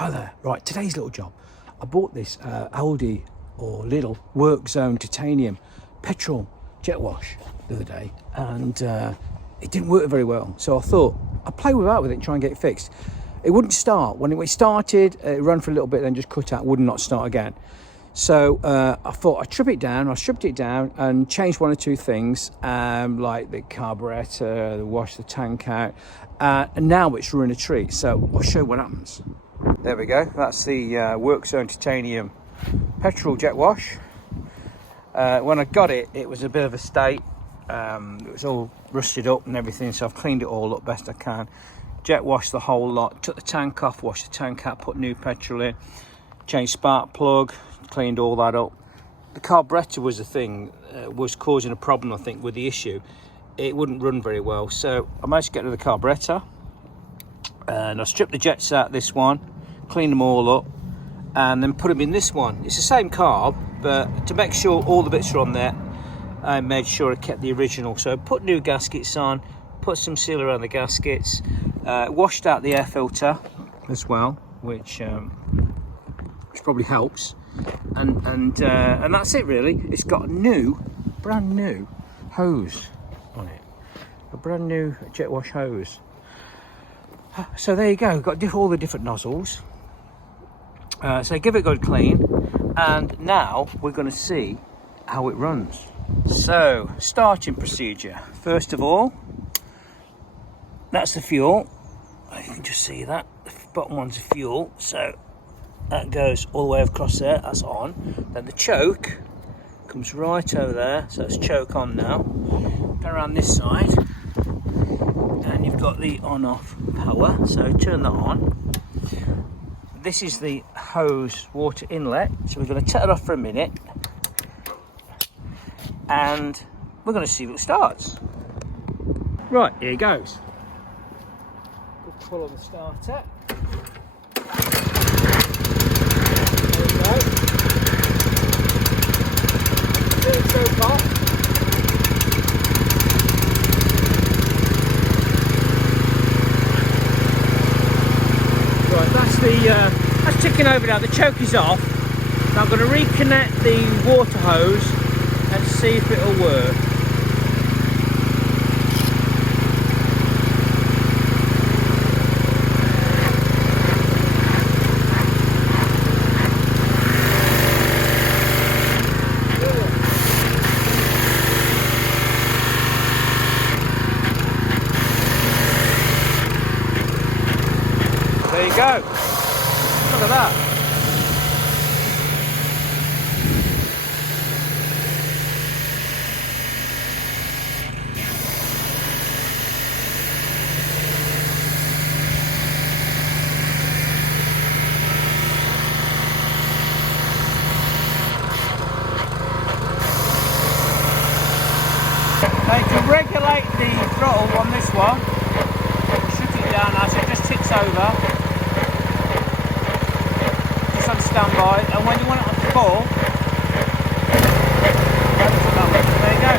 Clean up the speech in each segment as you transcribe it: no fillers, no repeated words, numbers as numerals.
Hi there. Right, today's little job. I bought this Aldi or Lidl Workzone Titanium Petrol jet wash the other day, and it didn't work very well. So I thought I'd play about with it and try and get it fixed. It wouldn't start. When it started, it ran for a little bit, then just cut out, would not start again. So I thought I'd strip it down. I stripped it down and changed one or two things, like the carburettor, wash the tank out, and now it's running a treat. So I'll show you what happens. There we go. That's the Workzone Titanium Petrol jet wash. When I got it, it was a bit of a state. It was all rusted up and everything, so I've cleaned it all up best I can. Jet washed the whole lot, took the tank off, washed the tank out, put new petrol in, changed spark plug, cleaned all that up. The carburettor was the thing, was causing a problem, I think, with the issue. It wouldn't run very well, so I managed to get rid of the carburettor, and I stripped the jets out this one, cleaned them all up, and then put them in this one. It's the same carb, but to make sure all the bits are on there, I made sure I kept the original. So I put new gaskets on, put some seal around the gaskets, washed out the air filter as well, which probably helps, and that's it really. It's got a brand new hose on it, a brand new jet wash hose. So there you go, got all the different nozzles. So give it a good clean, and now we're going to see how it runs. So, starting procedure. First of all, that's the fuel. You can just see that. The bottom one's the fuel, so that goes all the way across there, that's on. Then the choke comes right over there, so it's choke on now. Go around this side, and you've got the on-off power, so turn that on. This is the hose water inlet, so we're going to take it off for a minute, and we're going to see if it starts. Right, here it goes. Good pull on the starter. There we go. Little choke off. Right, that's ticking over now. The choke is off. Now I'm going to reconnect the water hose and see if it'll work. There you go. Look at that. Now you can regulate the throttle on this one, shut it down as it just ticks over, just on standby, and when you want it on full, there you go.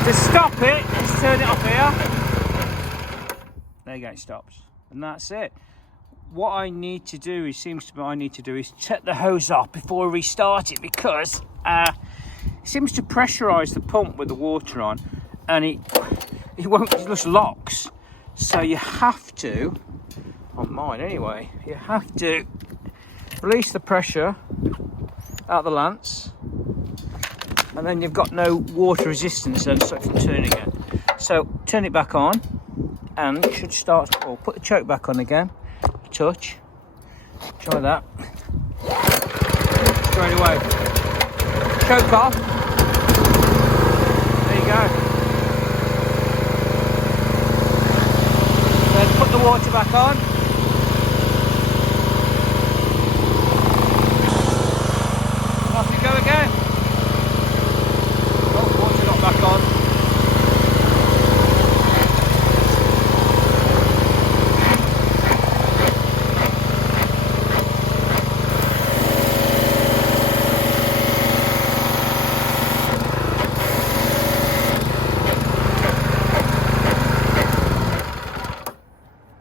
To stop it, just turn it off here. There you go, it stops. And that's it. What I need to do is, take the hose off before I restart it, because it seems to pressurise the pump with the water on, and it just locks. So you have to, on mine anyway, you have to release the pressure out the lance, and then you've got no water resistance and so from turning it. So turn it back on and it should start. Or put the choke back on again, touch, try that, straight away, choke off, there you go. put the water back on.